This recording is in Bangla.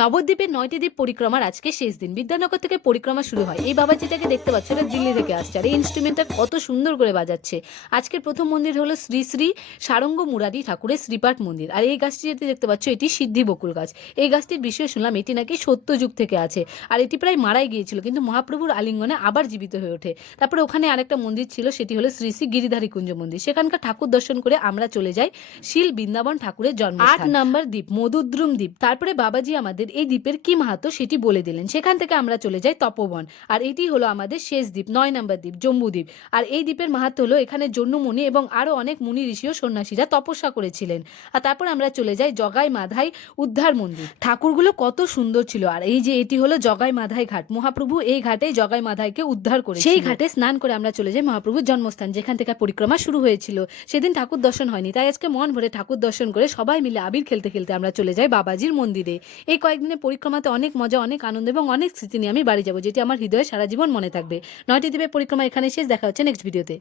নবদ্বীপের ৯টি দ্বীপ পরিক্রমার আজকে শেষ দিন। বিদ্যানগর থেকে পরিক্রমা শুরু হয়। এই বাবাজিটাকে দেখতে পাচ্ছ, এটা দিল্লি থেকে আসছে, আর এই ইনস্ট্রুমেন্টটা কত সুন্দর করে বাজাচ্ছে। আজকের প্রথম মন্দির হলো শ্রী শ্রী সারঙ্গ মুরারি ঠাকুরের শ্রীপাঠ মন্দির। আর এই গাছটি যেটি দেখতে পাচ্ছ, এটি সিদ্ধি বকুল গাছ। এই গাছটির বিষয়ে শুনলাম এটি নাকি সত্যযুগ থেকে আছে, আর এটি প্রায় মারাই গিয়েছিল, কিন্তু মহাপ্রভুর আলিঙ্গনে আবার জীবিত হয়ে ওঠে। তারপরে ওখানে আরেকটা মন্দির ছিল, সেটি হলো শ্রী শ্রী গিরিধারী কুঞ্জ মন্দির। সেখানকার ঠাকুর দর্শন করে আমরা চলে যাই শিল বৃন্দাবন ঠাকুরের জন্মস্থান ৮ নম্বর দ্বীপ মধুদ্রুম দ্বীপ। তারপরে বাবাজি আমাদের এই দ্বীপের কি মাহাত্ম্য সেটি বলে দিলেন। সেখান থেকে আমরা চলে যাই তপোবন, আর এটি হলো আমাদের শেষ দ্বীপ ৯ নম্বর দ্বীপ জম্বুদ্বীপ। আর এই দ্বীপের মাহাত্ম্য হলো এখানে জন্মমুনি এবং আরো অনেক মুনি ঋষি ও সন্ন্যাসীরা তপস্যা করেছিলেন। আর তারপর আমরা চলে যাই জগাই মাধাই উদ্ধার মন্দির। ঠাকুরগুলো কত সুন্দর ছিল। আর এই যে এটি হলো জগাই মাধাই ঘাট, মহাপ্রভু এই ঘাটে জগাই মাধাইকে উদ্ধার করে সেই ঘাটে স্নান করে আমরা চলে যাই মহাপ্রভুর জন্মস্থান, যেখান থেকে পরিক্রমা শুরু হয়েছিল। সেদিন ঠাকুর দর্শন হয়নি, তাই আজকে মন ভরে ঠাকুর দর্শন করে সবাই মিলে আবির খেলতে খেলতে আমরা চলে যাই বাবাজির মন্দিরে। এই কয়েকদিনের পরিক্রমাতে অনেক মজা, অনেক আনন্দ এবং অনেক স্মৃতি নিয়ে আমি বাড়ি যাবো, যেটি আমার হৃদয়ে সারা জীবন মনে থাকবে। ৯টি দ্বীপের পরিক্রমা এখানে শেষ। দেখা হচ্ছে নেক্সট ভিডিওতে।